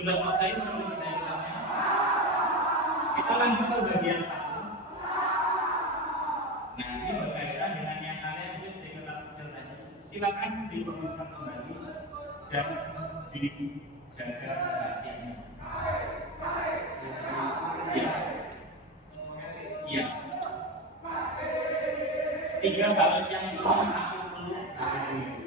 Sudah selesai menulis identitasnya. Kita lanjut ke bagian 1. Nah, ini berkaitan dengan yang kalian tulis di kertas kecil tadi. Silakan dituliskan kembali dan dijaga rahasianya. Iya. Iya. 3 hal yang ingin aku peluk dari diriku.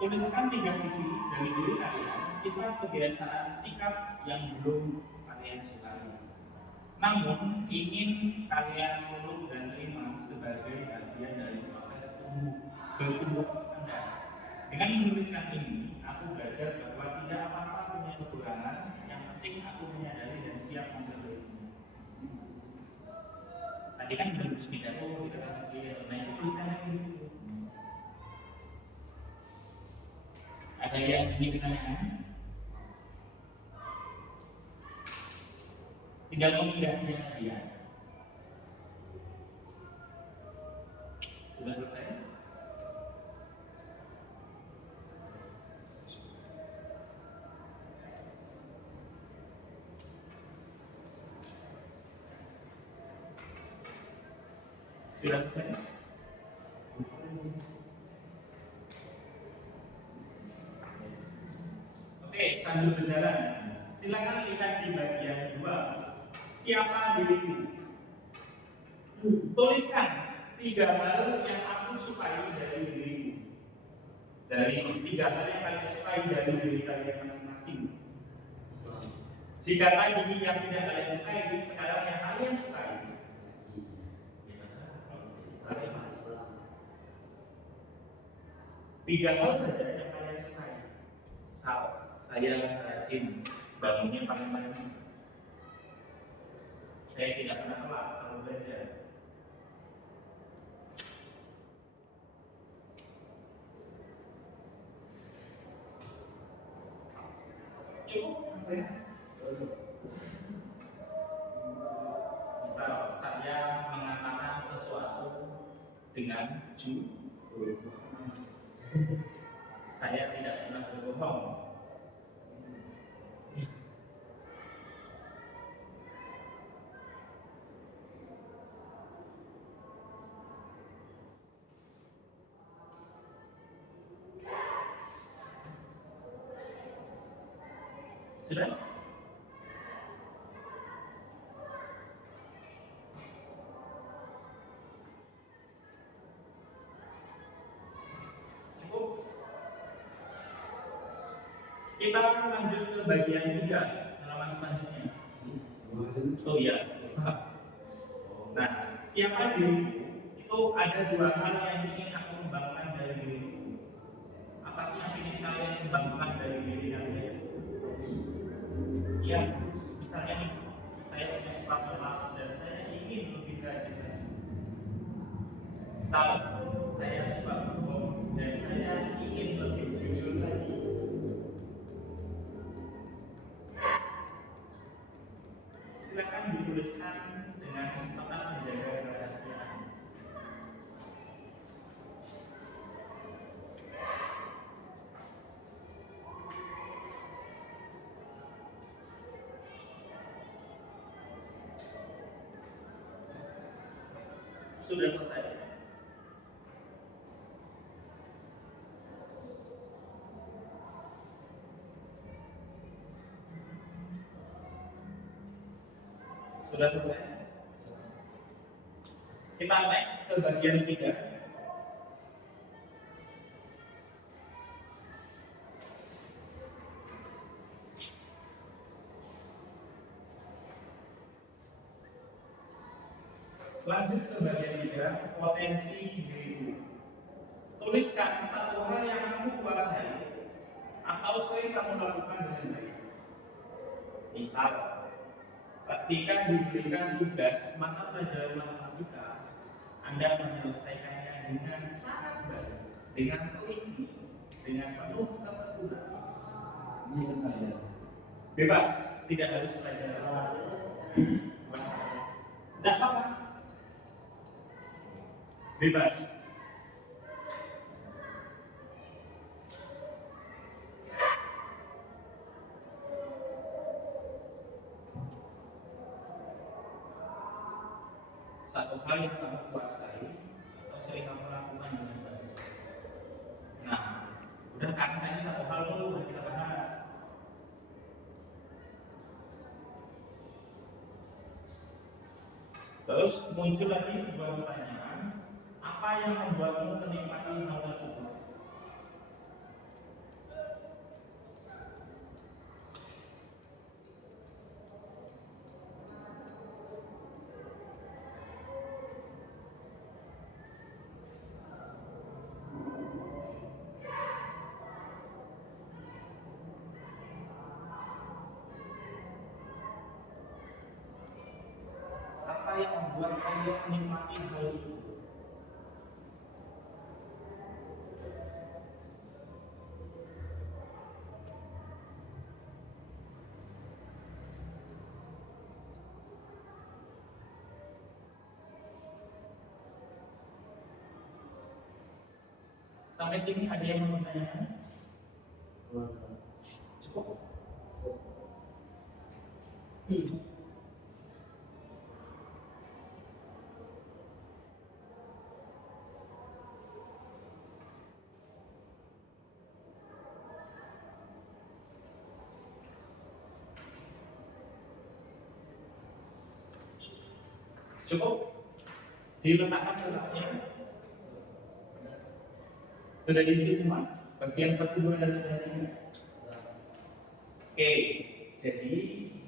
Tuliskan 3 sisi dari diri kalian, sifat, kebiasaan, sikap yang belum kalian sukai, namun ingin kalian peluk dan terima sebagai bagian dari proses bertumbuh Anda. Dengan menuliskan ini, aku belajar bahwa tidak apa-apa punya kekurangan, yang penting aku menyadari dan siap memperbaikinya. Tadi kan menulis pidato di kertas kecil, nah itu tulisannya di situ. Ada yang ingin ditanyakan? Tinggal memindahnya saja. Sudah selesai? Sudah selesai? Oke, sambil berjalan, silakan lihat di bagian 2. Siapa diriku? Tuliskan 3 hal yang aku sukai dari diriku. Dari 3 hal yang kalian sukai dari diri kalian masing-masing. Jika tadi yang tidak kalian sukai, sekarang yang kalian sukai. 3 hal saja yang kalian sukai. Misal, saya rajin bangunnya pagi-pagi. Saya tidak pernah telat kalau belajar. Cukup apa ya? Misal, saya mengatakan sesuatu dengan jujur. Saya tidak pernah berbohong. Sudah? Cukup? Kita lanjut ke bagian 3, halaman selanjutnya. Oh iya. Nah, siapa diriku? Itu ada 2 hal yang ingin aku kembangkan dari diriku. Apa sih yang ingin kalian kembangkan dari diri kalian? Ya, misalnya nih, saya punya sifat lemas dan saya ingin lebih rajin lagi. Misal, saya suka berbohong dan saya ingin lebih jujur lagi. Silakan dituliskan dengan tetap menjaga kerahasiaan. Sudah selesai. Sudah selesai. Kita next ke bagian 3. Lanjut ke bagian 3, potensi diriku. Tuliskan 1 hal yang kamu kuasai atau sering kamu lakukan dengan baik. Misal, ketika diberikan tugas mata pelajaran matematika, Anda menyelesaikannya dengan sangat baik, dengan teliti, dengan penuh ketekunan. Bebas, tidak harus pelajaran. Tidak apa-apa. Bebas. satu hal yang kamu kuasai atau sering kamu lakukan dengan baik. Nah, udah kan tadi satu hal itu udah kita bahas. Terus muncul lagi sebuah pertanyaan, apa yang membuatmu menikmati hal tersebut? Apa yang membuat kalian menikmati hal itu? Sampai sini ada yang mau ditanyakan? Cukup? Cukup? Diletakkan kertasnya? Sudah diisi semua? Bagian 1, 2, dan 3. Oke, jadi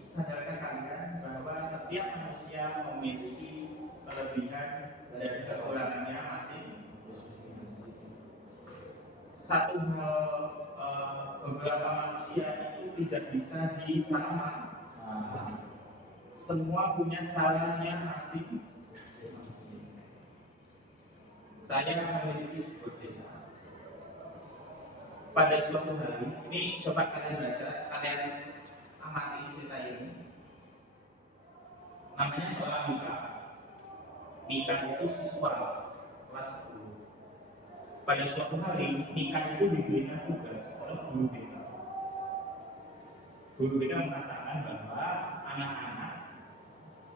sadarkan kalian bahwa setiap manusia memiliki kelebihan dan kekurangannya masing-masing. Satu hal, beberapa manusia itu tidak bisa disamakan. Semua punya caranya masing-masing. Saya memiliki sebuah cerita. Pada suatu hari, ini coba kalian baca, kalian amati cerita ini. Namanya seorang Mika. Mika itu siswa kelas 10. Pada suatu hari, Mika itu diberikan tugas oleh guru BK. Guru BK mengatakan bahwa anak-anak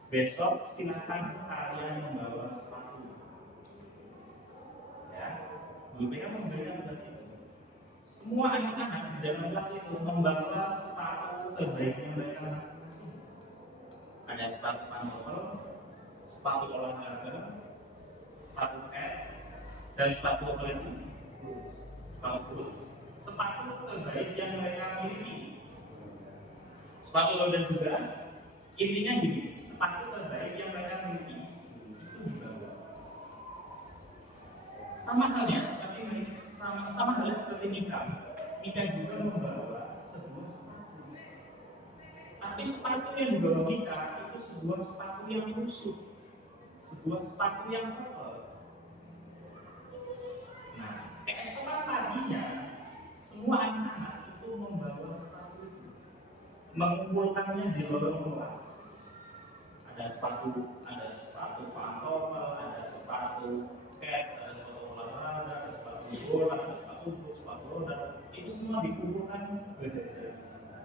besok silakan kalian membawa sepatu. Ya, guru BK memberikan tugas itu. Semua anak-anak di dalam kelas itu membawa sepatu terbaiknya mereka masing-masing. Ada sepatu pantofel, sepatu olahraga, sepatu kets, dan sepatu apa lagi? Sepatu boot. Sepatu terbaik yang mereka miliki. Sepatu roda juga. Intinya gini, sepatu terbaik yang mereka miliki itu dibawa. Sama halnya seperti Mika. Mika juga membawa sebuah sepatu. Tapi sepatu yang dibawa Mika itu sebuah sepatu yang busuk, sebuah sepatu yang kotor. Nah, keesokan paginya semua anak-anak itu membawa sepatu itu, mengumpulkannya di lorong kelas. Ada sepatu pantofel, ada sepatu kets, ada sepatu olahraga, ada sepatu bola, ada sepatu boot, sepatu roda. Itu semua dikumpulkan berjajar di sana.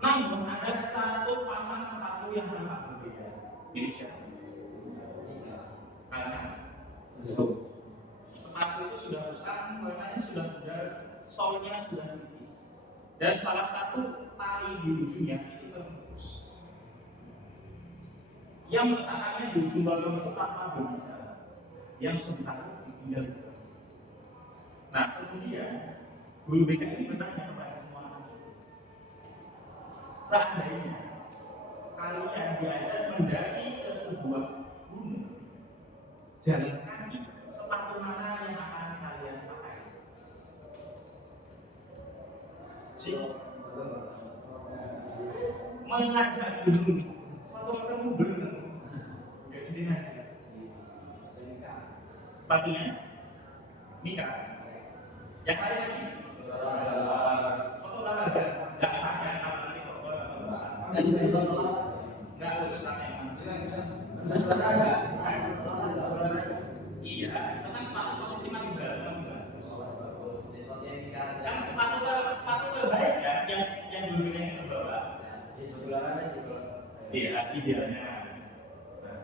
Namun ada satu pasang sepatu yang nampak berbeda. Pilih siapa? Karena sepatu itu sudah rusak, warnanya sudah pudar, solnya sudah tipis, dan salah satu tali di ujungnya itu terputus. Yang meletakkannya di ujung lorong itu tanpa berbicara, yang sebentar ditinggal. Nah, kemudian guru BK ini bertanya kepada semua anak, seandainya kalian diajak mendaki ke sebuah gunung, jalan kaki, sepatu mana yang akan kalian pakai? Jika mengajak gunung, sepatu kamu benar, gak jadi aja. Sepatunya Mika. Yang lain lagi? Sepatu olahraga. Gak sayang kalau nanti kotor atau rusak. Gak rusak emang. Iya, karena sepatu posisi masih bagus. Kan sepatu terbaik ya, yang dulu yang sebelah. Di sebelah ada sebelah. Iya, idealnya. Nah,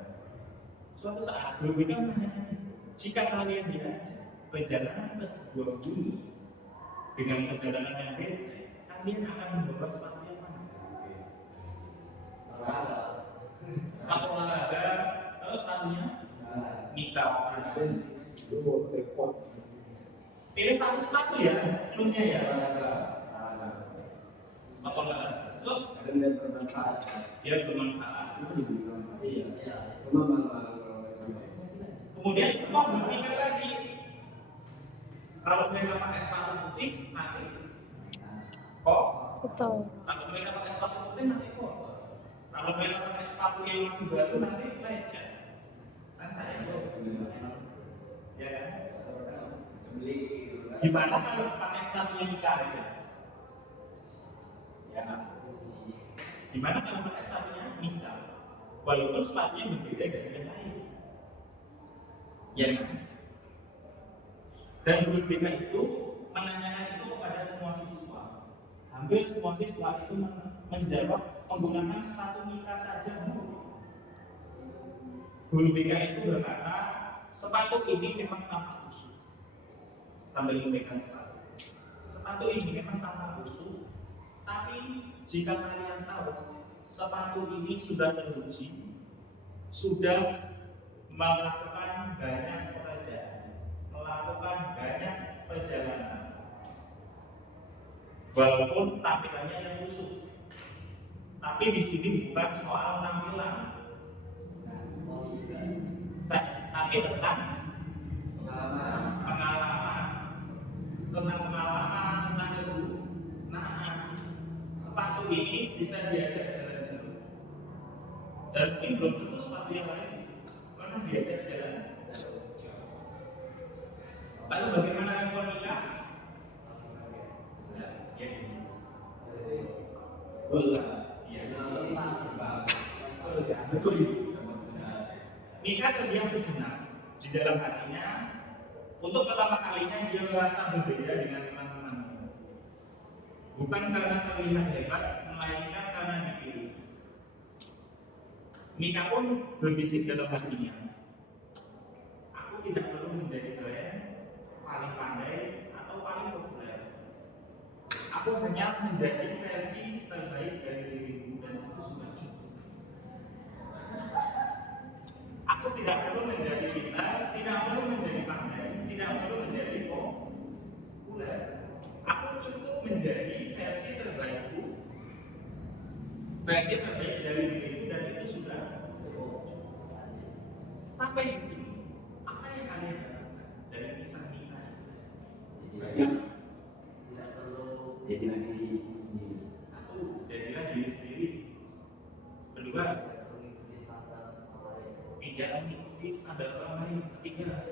suatu saat guru BK menanyakan, jika kalian diajak perjalanan ke sebuah bumi dengan perjalanan yang becek, kalian akan membawa sepatu yang mana? Sepatu olahraga, terus sepatunya nikah. Pilih satu sepatu ya, cluenya ya. Sepatu olahraga. Terus dia bermanfaat. Kemudian setelah berpikir lagi, kalau mereka pakai sepatu putih nanti kok. Betul. Kalau mereka pakai sepatu putih nanti kok. Kalau mereka pakai sepatu yang masih baru nanti lecet. Kan saya ya kan? Gimana kalau pakai sepatunya nikah aja? Ya. Gimana kalau pakai sepatunya nikah? Walaupun sepatunya berbeda dari yang lain. Ya kan? Dan guru BK itu menanyakan itu kepada semua siswa. Hampir semua siswa itu menjawab menggunakan sepatu nikah saja. Guru BK itu berkata, sepatu ini memang tampak busuk. Sambil memegang sepatu. Sepatu ini memang tampak busuk, tapi jika kalian tahu sepatu ini sudah teruji, sudah melakukan banyak pekerjaan, melakukan banyak perjalanan, walaupun tampilannya yang busuk, tapi di sini bukan soal tampilan, tapi tentang pengalaman, tentang kegunaan. Sepatu ini bisa diajak jalan-jalan, dan ini belum tentu sepatu yang lain karena diajak jalan. Lalu bagaimana respon kita? Ya, betul. Mika terdiam sejenak di dalam hatinya. Untuk pertama kalinya dia merasa berbeda dengan teman-teman. Bukan karena terlihat hebat, melainkan karena dipilih. Mika pun berbisik dalam hatinya, aku tidak perlu menjadi keren, paling pandai, atau paling populer. Aku hanya menjadi versi terbaik dari diriku dan itu sudah cukup. Aku tidak perlu menjadi pintar, tidak perlu menjadi pandai, tidak perlu menjadi populer. Aku cukup menjadi versi terbaikku, versi terbaik dari diriku dan itu sudah cukup. Sampai di sini, apa yang kalian dapatkan dari kisah kita? Banyak. Tidak perlu jadilah diri sendiri. Satu, jadilah diri sendiri. Kedua, tidak mengikuti standar orang lain. Ketiga,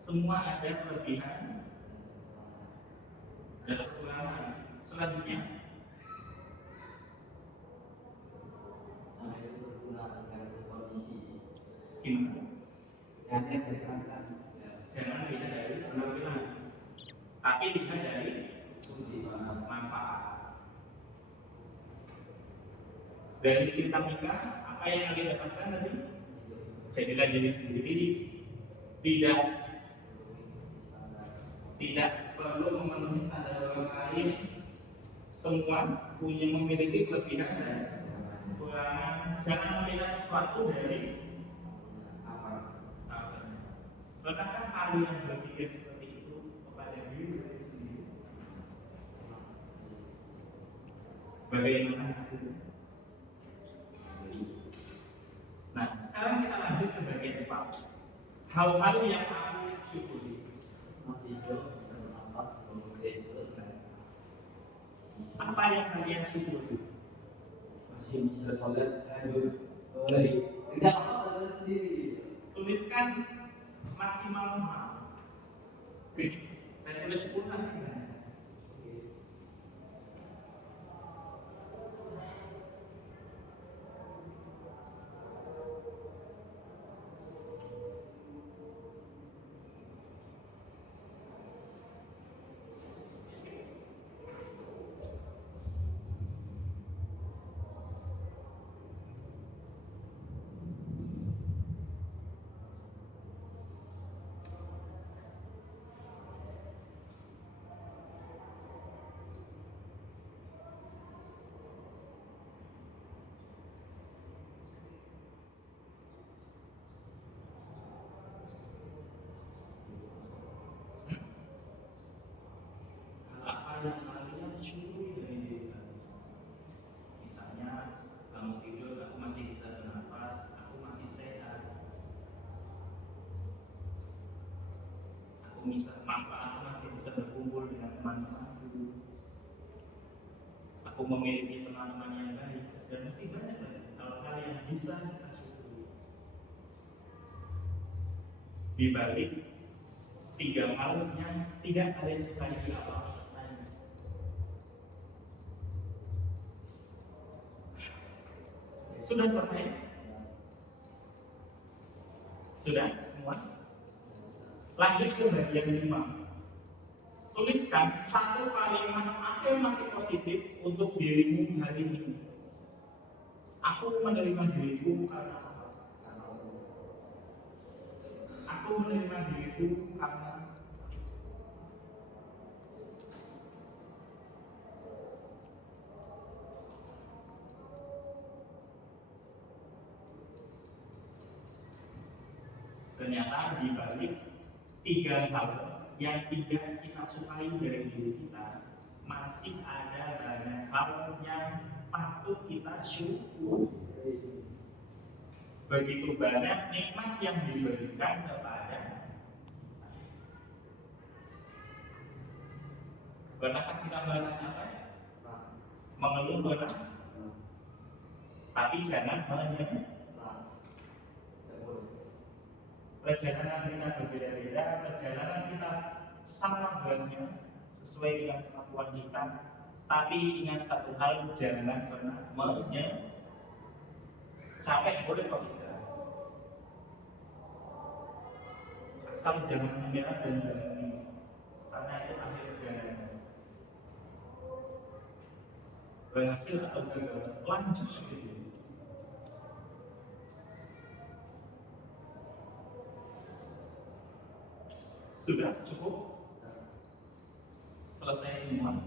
semua ada kelebihan dan kekurangan. Selanjutnya, sampai berguna dengan kondisi. Gimana? Jangan lihat dari penampilan, tapi lihat dari fungsi manfaat. Dari cerita Mika, apa yang kalian dapatkan tadi? Jadilah diri sendiri, tidak perlu memenuhi standar orang lain. Semua punya memiliki kelebihan dan kekurangan. Jangan melihat sesuatu dari Pernahkah kalian berpikir seperti itu kepada diri kalian sendiri? Bagaimana hasilnya? Nah, sekarang kita lanjut ke bagian 4. Hal-hal yang aku syukuri. Masih hidup, bisa bernafas, apa yang kalian syukuri? Masih bisa sholat, lanjut. Tidak apa-apa sendiri. Tuliskan maksimal 5. Saya tulis 10 nanti. masih bisa berkumpul dengan teman-temanku, aku memiliki teman-teman yang baik, dan masih banyak lagi hal-hal yang bisa kita syukuri. Di balik tiga hal yang tidak ada yang sukai di awal. Sudah selesai? Sudah semua? Lanjut ke bagian 5. Tuliskan satu kalimat afirmasi positif untuk dirimu hari ini. Aku menerima diriku karena apa? Aku menerima diriku karena ternyata di balik tiga hal yang tidak kita sukai dari diri kita, masih ada banyak hal yang patut kita syukuri. Begitu banyak nikmat yang diberikan kepada kita. Pernahkah kita merasa capek? Mengeluh pernah? Tapi jangan menyerah. Perjalanan kita berbeda-beda, perjalanan kita sama beratnya sesuai dengan kemampuan kita. Tapi ingat satu hal, jangan pernah menyerah. Capek boleh kok istirahat, asal jangan menyerah dan berhenti, karena itu akhir segalanya. Berhasil atau gagal, lanjut gitu. Sudah cukup? Selesai semua?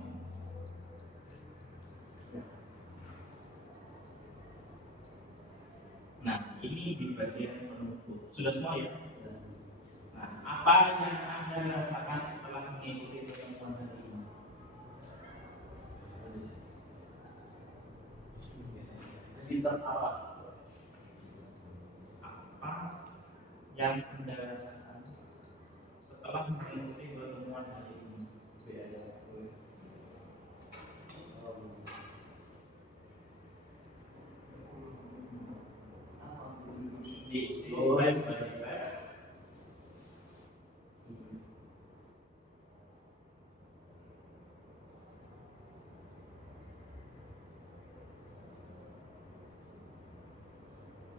Nah, ini di bagian penutup. Sudah semua ya? Nah, apa yang Anda rasakan setelah mengikuti pertemuan hari ini? Lebih terarah. Apa yang Anda rasakan setelah mengikuti pertemuan hari ini?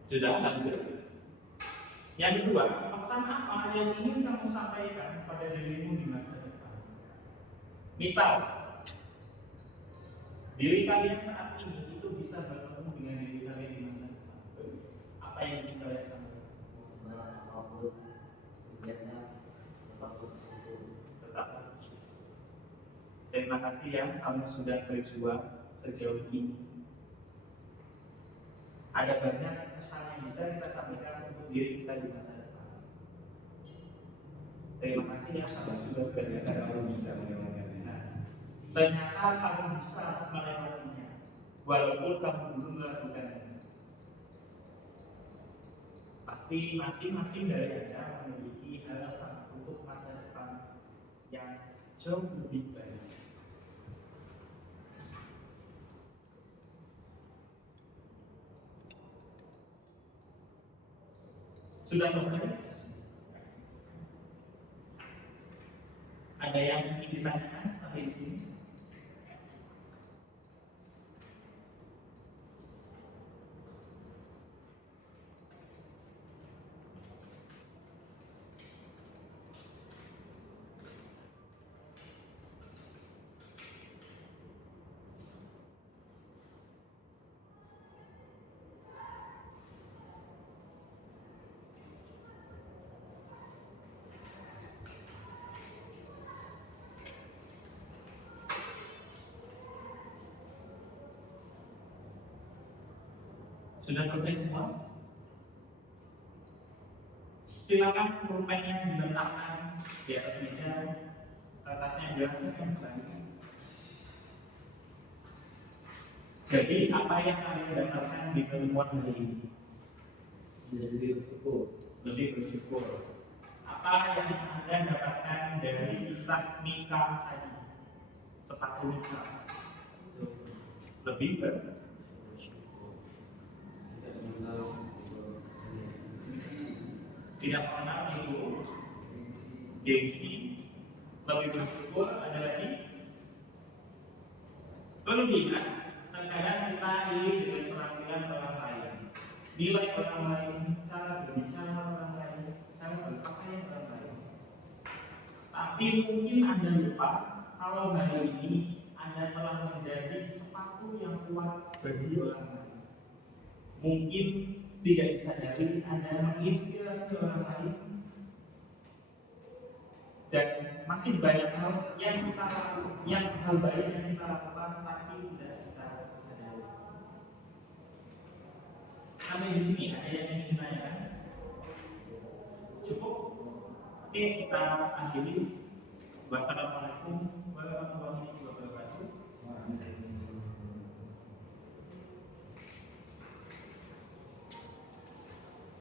Sudah lanjut. Yang kedua, pesan apa yang ingin kamu sampaikan pada dirimu di masa depan? Misal, diri kalian saat ini itu bisa bertemu dengan diri kalian di masa depan. Apa yang ingin kalian sampaikan? Tetap bersyukur. Terima kasih ya, kamu sudah berjuang sejauh ini. Ada banyak pesan yang bisa kita sampaikan untuk diri kita di masa depan. Terima kasih ya, kamu sudah berjuang. Kamu bisa melewatinya. Ternyata kamu bisa melewatinya, walaupun kamu belum melakukannya. Pasti masing-masing dari Anda memiliki harapan untuk masa depan yang jauh lebih baik. Sudah selesai? Ada yang ingin ditanyakan sampai di sini? Sudah selesai semua? Silakan pulpennya diletakkan di atas meja, kertasnya dilakukan kembali. Jadi apa yang kalian dapatkan di pertemuan hari ini? Lebih bersyukur. Lebih bersyukur. Apa yang Anda dapatkan dari kisah Mika tadi? Sepatu Mika. Lebih kan? Tidak pernah itu gengsi, lebih bersyukur, ada lagi kelebihan. Terkadang kita iri dengan penampilan orang lain, nilai orang lain, cara berbicara orang lain, cara berpakaian orang lain. Tapi mungkin Anda lupa kalau hari ini Anda telah menjadi sepatu yang kuat bagi orang lain. Mungkin tidak disadari Anda menginspirasi orang lain, dan masih banyak hal yang kita lakukan, yang hal baik yang kita lakukan tapi tidak kita sadari. Sampai di sini ada yang ingin ditanyakan? Cukup? Oke, kita akhiri. Wassalamualaikum warahmatullahi wabarakatuh.